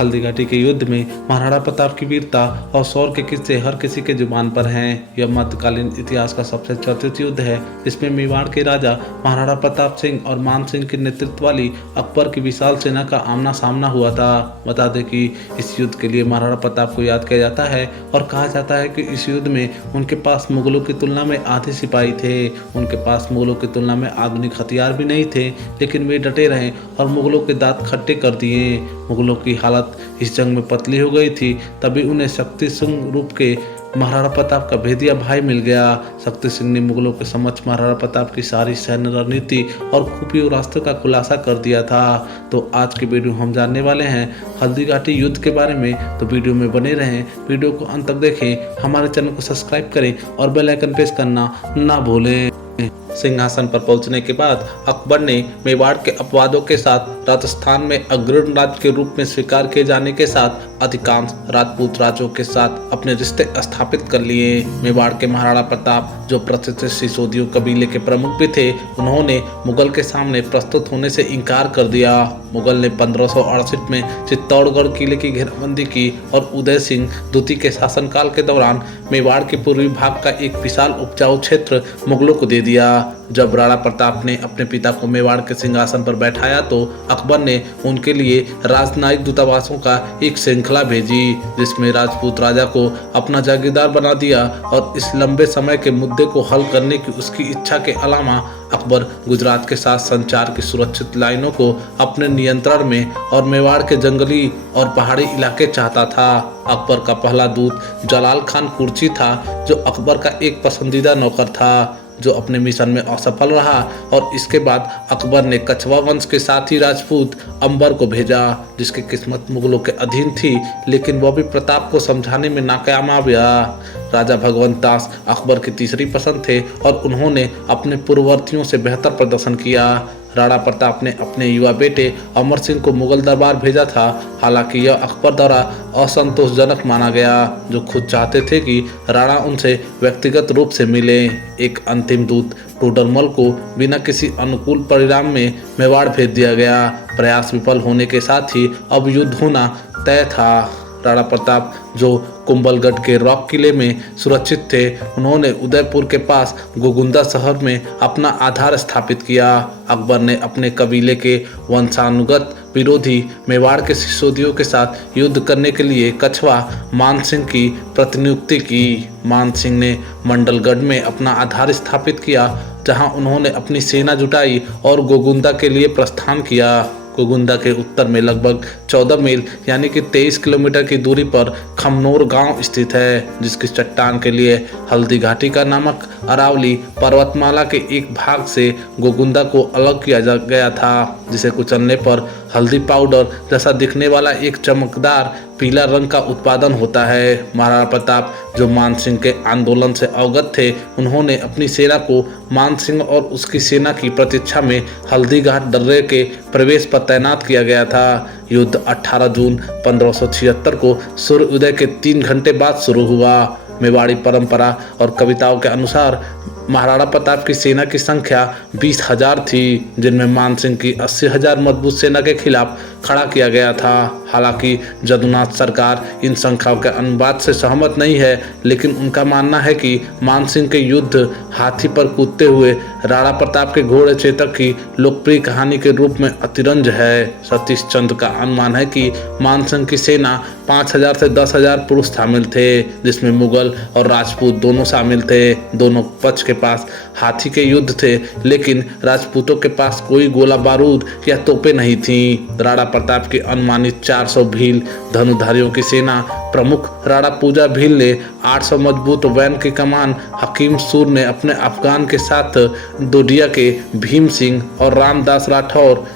हल्दीघाटी के युद्ध में महाराणा प्रताप की वीरता और शौर्य के किस्से हर किसी के जुबान पर हैं। यह मध्यकालीन इतिहास का सबसे चर्चित युद्ध है, जिसमें मेवाड़ के राजा महाराणा प्रताप सिंह और मान सिंह के नेतृत्व वाली अकबर की विशाल सेना का आमना सामना हुआ था। बता दें कि इस युद्ध के लिए महाराणा प्रताप को याद किया जाता है और कहा जाता है कि इस युद्ध में उनके पास मुगलों की तुलना में आधे सिपाही थे। उनके पास मुगलों की तुलना में आधुनिक हथियार भी नहीं थे, लेकिन वे डटे रहे और मुगलों के दांत खट्टे कर दिए। मुगलों की हालत इस जंग में पतली हो गई थी। तभी उन्हें शक्ति सिंह रूप के महाराणा प्रताप का भेदिया भाई मिल गया। शक्ति सिंह ने मुगलों के समक्ष महाराणा प्रताप की सारी सैन्य रणनीति और खुफिया रास्ते का खुलासा कर दिया था। तो आज की वीडियो हम जानने वाले हैं हल्दीघाटी युद्ध के बारे में, तो वीडियो में बने रहें, वीडियो को अंत तक देखें, हमारे चैनल को सब्सक्राइब करें और बेल आइकन प्रेस करना ना भूलें। सिंहासन पर पहुंचने के बाद अकबर ने मेवाड़ के अपवादों के साथ राजस्थान में अग्रणी राज्य के रूप में स्वीकार किए जाने के साथ अधिकांश राजपूत राज्यों के साथ अपने रिश्ते स्थापित कर लिए। मेवाड़ के महाराणा प्रताप, जो प्रतिष्ठित सिसोदियों कबीले के प्रमुख भी थे, उन्होंने मुगल के सामने प्रस्तुत होने से इनकार कर दिया। मुगल ने 1568 में चित्तौड़गढ़ किले की घेराबंदी की और उदय सिंह द्वितीय के शासनकाल के दौरान मेवाड़ के पूर्वी भाग का एक विशाल उपजाऊ क्षेत्र मुगलों को दे दिया। जब राणा प्रताप ने अपने पिता को मेवाड़ के सिंहासन पर बैठाया तो अकबर ने उनके लिए राजनयिक दूतावासों का एक श्रृंखला भेजी, जिसमें राजपूत राजा को अपना जागीरदार बना दिया और इस लंबे समय के मुद्दे को हल करने की उसकी इच्छा के अलावा अकबर गुजरात के साथ संचार की सुरक्षित लाइनों को अपने नियंत्रण में और मेवाड़ के जंगली और पहाड़ी इलाके चाहता था। अकबर का पहला दूत जलाल खान कुर्ची था, जो अकबर का एक पसंदीदा नौकर था, जो अपने मिशन में असफल रहा। और इसके बाद अकबर ने कछवा वंश के साथी राजपूत अंबर को भेजा, जिसकी किस्मत मुगलों के अधीन थी, लेकिन वह भी प्रताप को समझाने में नाकामयाब रहा। राजा भगवंत दास अकबर की तीसरी पसंद थे और उन्होंने अपने पूर्ववर्तियों से बेहतर प्रदर्शन किया। राणा प्रताप ने अपने युवा बेटे अमर सिंह को मुगल दरबार भेजा था। हालांकि यह अकबर द्वारा असंतोषजनक माना गया, जो खुद चाहते थे कि राणा उनसे व्यक्तिगत रूप से मिले। एक अंतिम दूत टोडरमल को बिना किसी अनुकूल परिणाम में मेवाड़ भेज दिया गया। प्रयास विफल होने के साथ ही अब युद्ध होना तय था। राणा प्रताप, जो कुंभलगढ़ के रॉक किले में सुरक्षित थे, उन्होंने उदयपुर के पास गोगुंदा शहर में अपना आधार स्थापित किया। अकबर ने अपने कबीले के वंशानुगत विरोधी मेवाड़ के सिसोदियों के साथ युद्ध करने के लिए कछवा मान सिंह की प्रतिनियुक्ति की। मान सिंह ने मंडलगढ़ में अपना आधार स्थापित किया, जहां उन्होंने अपनी सेना जुटाई और गोगुंदा के लिए प्रस्थान किया। गोगुंदा के उत्तर में लगभग 14 मील यानी कि 23 किलोमीटर की दूरी पर खमनोर गांव स्थित है, जिसकी चट्टान के लिए हल्दीघाटी का नामक अरावली पर्वतमाला के एक भाग से गोगुंदा को अलग किया गया था, जिसे कुचलने पर हल्दी पाउडर जैसा दिखने वाला एक चमकदार पीला रंग का उत्पादन होता है। महाराणा प्रताप, जो मान सिंह के आंदोलन से अवगत थे, उन्होंने अपनी सेना को मान सिंह और उसकी सेना की प्रतीक्षा में हल्दीघाट दर्रे के प्रवेश पर तैनात किया गया था। युद्ध 18 जून 1576 को सूर्योदय के 3 घंटे बाद शुरू हुआ। मेवाड़ी परंपरा और कविताओं के अनुसार महाराणा प्रताप की सेना की संख्या 20,000 थी, जिनमें मान सिंह की 80,000 मजबूत सेना के खिलाफ खड़ा किया गया था। हालांकि जदुनाथ सरकार इन संख्याओं के अनुवाद से सहमत नहीं है, लेकिन उनका मानना है कि मान सिंह के युद्ध हाथी पर कूदते हुए राणा प्रताप के घोड़े चेतक की लोकप्रिय कहानी के रूप में अतिरंज है। सतीश चंद्र का अनुमान है कि मान सिंह की सेना 5,000 से 10,000 पुरुष शामिल थे, जिसमें मुगल और राजपूत दोनों शामिल थे। दोनों पक्ष के पास हाथी के युद्ध थे, लेकिन राजपूतों के पास कोई गोला बारूद या तोपें नहीं थीं। राणा प्रताप की अनुमानित 400 भील धनुधारियों की सेना प्रमुख राणा पूजा भील ने 800 मजबूत वैन की कमान हकीम सूर ने अपने अफगान के साथ दोडिया के भीम सिंह और रामदास राठौर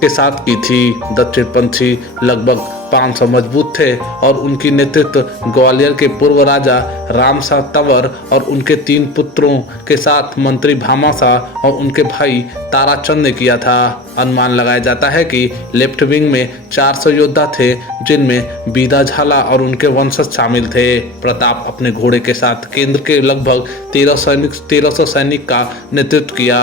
के साथ की थी। दक्षिण पंथी लगभग 500 मजबूत थे और उनकी नेतृत्व ग्वालियर के पूर्व राजा राम शाह तंवर और उनके 3 पुत्रों के साथ मंत्री भामा शाह और उनके भाई ताराचंद ने किया था। अनुमान लगाया जाता है कि लेफ्ट विंग में 400 योद्धा थे, जिनमें बीदा झाला और उनके वंशज शामिल थे। प्रताप अपने घोड़े के साथ केंद्र के लगभग 1300 सैनिक का नेतृत्व किया।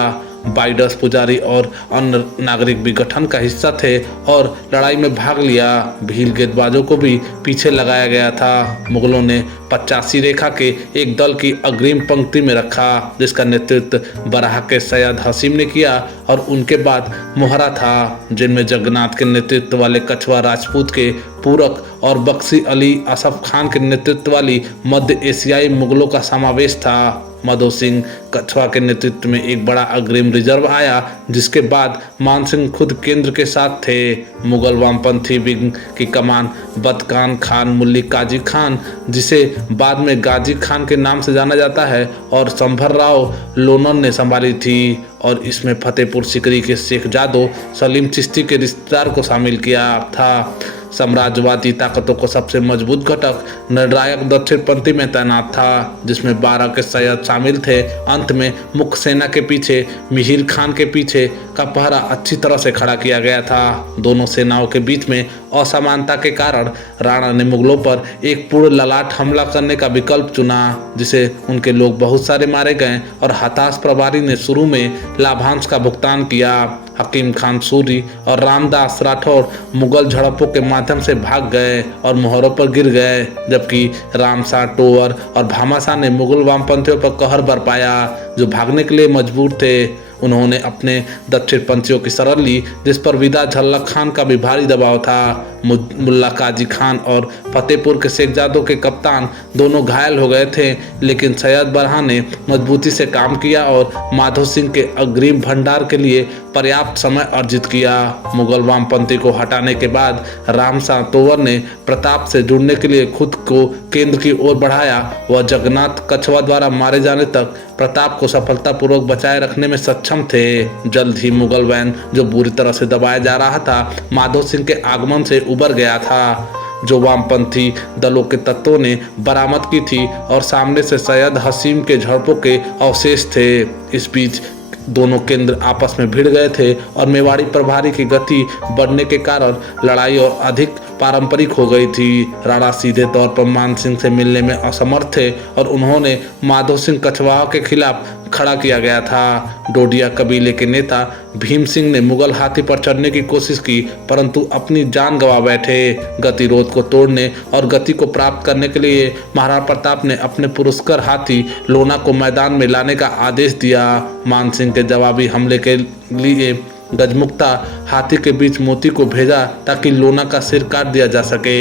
बाइडस पुजारी और अन्य नागरिक भी गठन का हिस्सा थे और लड़ाई में भाग लिया। भील गेंदबाजों को भी पीछे लगाया गया था। मुगलों ने 85 रेखा के एक दल की अग्रिम पंक्ति में रखा, जिसका नेतृत्व बराह के सैयद हसीम ने किया और उनके बाद मोहरा था, जिनमें जगन्नाथ के नेतृत्व वाले कछवा राजपूत के पूरक और बख्शी अली असफ खान के नेतृत्व वाली मध्य एशियाई मुगलों का समावेश था। माधो सिंह कछवा के नेतृत्व में एक बड़ा अग्रिम रिजर्व आया, जिसके बाद मान सिंह खुद केंद्र के साथ थे। मुगल वामपंथी विंग की कमान बदकान खान मुल्ली काजी खान, जिसे बाद में गाजी खान के नाम से जाना जाता है, और संभर राव लोनन ने संभाली थी और इसमें फतेहपुर सिकरी के शेख जादो सलीम चिश्ती के रिश्तेदार को शामिल किया था। साम्राज्यवादी ताकतों को सबसे मजबूत घटक निर्णायक दक्षिणपंथी में तैनात था, जिसमें 12 के सैयद शामिल थे। अंत में मुख्य सेना के पीछे मिहिर खान के पीछे का पहरा अच्छी तरह से खड़ा किया गया था। दोनों सेनाओं के बीच में असमानता के कारण राणा ने मुगलों पर एक पूर्ण ललाट हमला करने का विकल्प चुना, जिसे उनके लोग बहुत सारे मारे गए और हताश प्रभारी ने शुरू में लाभांश का भुगतान किया। हकीम खान सूरी और रामदास राठौर मुगल झड़पों के माध्यम से भाग गए और मोहरों पर गिर गए, जबकि रामशाह टोवर और भामाशाह ने मुगल वामपंथियों पर कहर बरपाया, जो भागने के लिए मजबूर थे। उन्होंने अपने दक्षिणपंथियों की शरण ली, जिस पर विदा झल्लक खान का भी भारी दबाव था। मुल्ला काजी खान और फतेहपुर के शेखजादों के कप्तान दोनों घायल हो गए थे, लेकिन सैयद बरहा ने मजबूती से काम किया और माधो सिंह के अग्रिम भंडार के लिए पर्याप्त समय अर्जित किया। मुगल वामपंथी को हटाने के बाद रामशाह तोवर ने प्रताप से जुड़ने के लिए खुद को केंद्र की ओर बढ़ाया। वह जगन्नाथ कछवा द्वारा मारे जाने तक प्रताप को सफलतापूर्वक बचाए रखने में सक्षम थे। जल्द ही मुगल वैन, जो बुरी तरह से दबाया जा रहा था, माधो सिंह के आगमन से उबर गया था, जो वामपंथी दलों के तत्वों ने बरामद की थी, और सामने से सैयद हसीम के झड़पों के अवशेष थे। इस बीच दोनों केंद्र आपस में भिड़ गए थे और मेवाड़ी प्रभारी की गति बढ़ने के कारण लड़ाई और अधिक पारंपरिक हो गई थी। राणा सीधे तौर पर मान सिंह से मिलने में असमर्थ थे और उन्होंने माधो सिंह कछवाहा के खिलाफ खड़ा किया गया था। डोडिया कबीले के नेता भीम सिंह ने मुगल हाथी पर चढ़ने की कोशिश की, परंतु अपनी जान गंवा बैठे। गतिरोध को तोड़ने और गति को प्राप्त करने के लिए महाराणा प्रताप ने अपने पुरस्कर हाथी लोना को मैदान में लाने का आदेश दिया। मान सिंह के जवाबी हमले के लिए गजमुक्ता हाथी के बीच मोती को भेजा ताकि लोना का सिर काट दिया जा सके।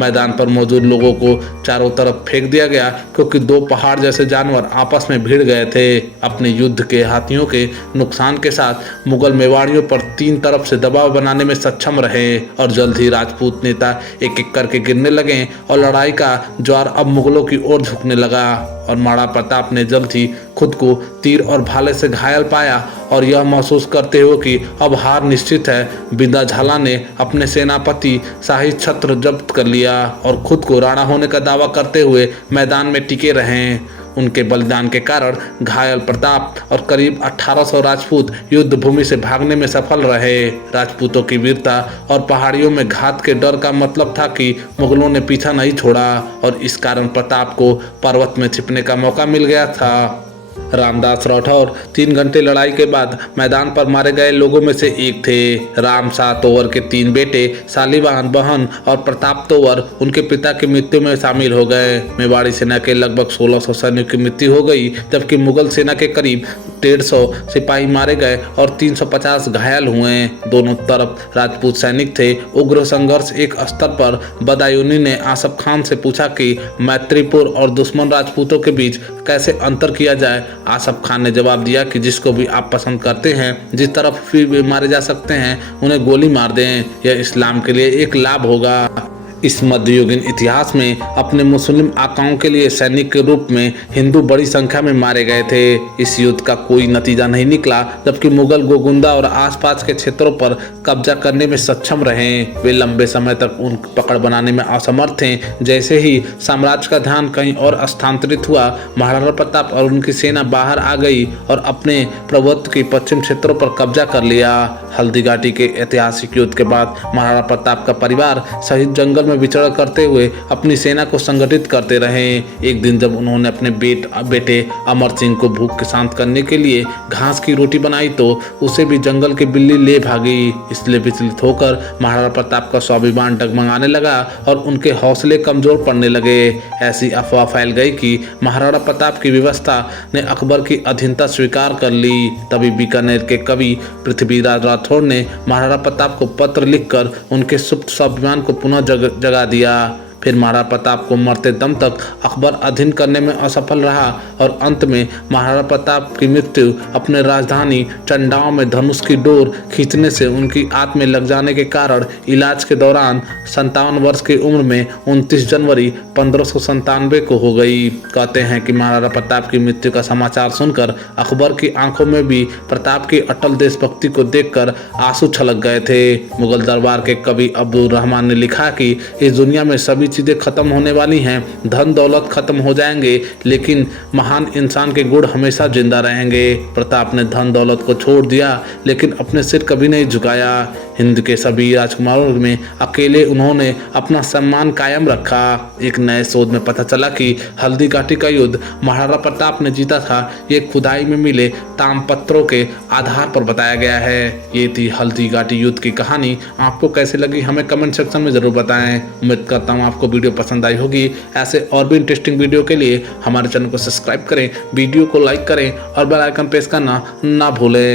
मैदान पर मौजूद लोगों को चारों तरफ फेंक दिया गया, क्योंकि दो पहाड़ जैसे जानवर आपस में भिड़ गए थे। अपने युद्ध के हाथियों के नुकसान के साथ मुगल मेवाड़ियों पर तीन तरफ से दबाव बनाने में सक्षम रहे और जल्द ही राजपूत नेता एक एक करके गिरने लगे और लड़ाई का ज्वार अब मुगलों की ओर झुकने लगा। और महाराणा प्रताप ने जल्द ही खुद को तीर और भाले से घायल पाया और यह महसूस करते हुए कि अब हार निश्चित है, बिंदा झाला ने अपने सेनापति शाही छत्र जब्त कर लिया और खुद को राणा होने का दावा करते हुए मैदान में टिके रहे। उनके बलिदान के कारण घायल प्रताप और करीब 1800 राजपूत युद्ध भूमि से भागने में सफल रहे। राजपूतों की वीरता और पहाड़ियों में घात के डर का मतलब था कि मुगलों ने पीछा नहीं छोड़ा और इस कारण प्रताप को पर्वत में छिपने का मौका मिल गया था। रामदास राठौर 3 घंटे लड़ाई के बाद मैदान पर मारे गए लोगों में से एक थे। रामशाह तोवर के 3 बेटे शालीवाहन बहन और प्रताप तोवर उनके पिता की मृत्यु में शामिल हो गए। मेवाड़ी सेना के लगभग 1600 सैनिकों की मृत्यु हो गई, जबकि मुगल सेना के करीब 150 सिपाही मारे गए और 350 घायल हुए। दोनों तरफ राजपूत सैनिक थे। उग्र संघर्ष एक स्तर पर बदायूनी ने आसफ खान से पूछा कि मैत्रीपुर और दुश्मन राजपूतों के बीच कैसे अंतर किया जाए। आसफ खान ने जवाब दिया कि जिसको भी आप पसंद करते हैं, जिस तरफ भी मारे जा सकते हैं, उन्हें गोली मार दें। यह इस्लाम के लिए एक लाभ होगा। इस मध्ययुगीन इतिहास में अपने मुस्लिम आकाओं के लिए सैनिक के रूप में हिंदू बड़ी संख्या में मारे गए थे। इस युद्ध का कोई नतीजा नहीं निकला, जबकि मुगल गोगुंदा और आसपास के क्षेत्रों पर कब्जा करने में सक्षम रहे। वे लंबे समय तक उन पकड़ बनाने में असमर्थ थे। जैसे ही साम्राज्य का ध्यान कहीं और स्थानांतरित हुआ, महाराणा प्रताप और उनकी सेना बाहर आ गई और अपने प्रभुत्व के पश्चिम क्षेत्रों पर कब्जा कर लिया। हल्दी घाटी के ऐतिहासिक युद्ध के बाद महाराणा प्रताप का परिवार शहीद जंगल में में विचरण करते हुए अपनी सेना को संगठित करते रहे। एक दिन जब उन्होंने अपने बेटे अमर सिंह को भूख के शांत करने के लिए घास की रोटी बनाई तो उसे भी जंगल की बिल्ली ले भागी। इसलिए विचलित होकर महाराणा प्रताप का स्वाभिमान डगमगाने लगा और उनके हौसले कमजोर पड़ने लगे। ऐसी अफवाह फैल गई कि महाराणा प्रताप की व्यवस्था ने अकबर की अधीनता स्वीकार कर ली। तभी बीकानेर के कवि पृथ्वीराज राठौर ने महाराणा प्रताप को पत्र लिखकर उनके सुप्त स्वाभिमान को पुनः जगा दिया। फिर महाराणा प्रताप को मरते दम तक अकबर अधीन करने में असफल रहा और अंत में महाराणा प्रताप की मृत्यु अपने राजधानी चंडाव में धनुष की डोर खींचने से उनकी आंत में लग जाने के कारण इलाज के दौरान 57 वर्ष की उम्र में 29 जनवरी 1597 को हो गई। कहते हैं कि महाराणा प्रताप की मृत्यु का समाचार सुनकर अकबर की आंखों में भी प्रताप की अटल देशभक्ति को देखकर आंसू छलक गए थे। मुगल दरबार के कवि अब्दुल रहमान ने लिखा कि इस दुनिया में सभी चीजें खत्म होने वाली हैं, धन दौलत खत्म हो जाएंगे, लेकिन महान इंसान के गुण हमेशा जिंदा रहेंगे। प्रताप ने धन दौलत को छोड़ दिया लेकिन अपने सिर कभी नहीं झुकाया। हिंद के सभी राजकुमारों में अकेले उन्होंने अपना सम्मान कायम रखा। एक नए शोध में पता चला कि हल्दी घाटी का युद्ध महाराणा प्रताप ने जीता था। ये खुदाई में मिले तामपत्रों के आधार पर बताया गया है। ये थी हल्दी घाटी युद्ध की कहानी। आपको कैसी लगी हमें कमेंट सेक्शन में जरूर बताएं। उम्मीद करता हूँ आपको वीडियो पसंद आई होगी। ऐसे और भी इंटरेस्टिंग वीडियो के लिए हमारे चैनल को सब्सक्राइब करें, वीडियो को लाइक करें और बेल आइकन प्रेस करना ना भूलें।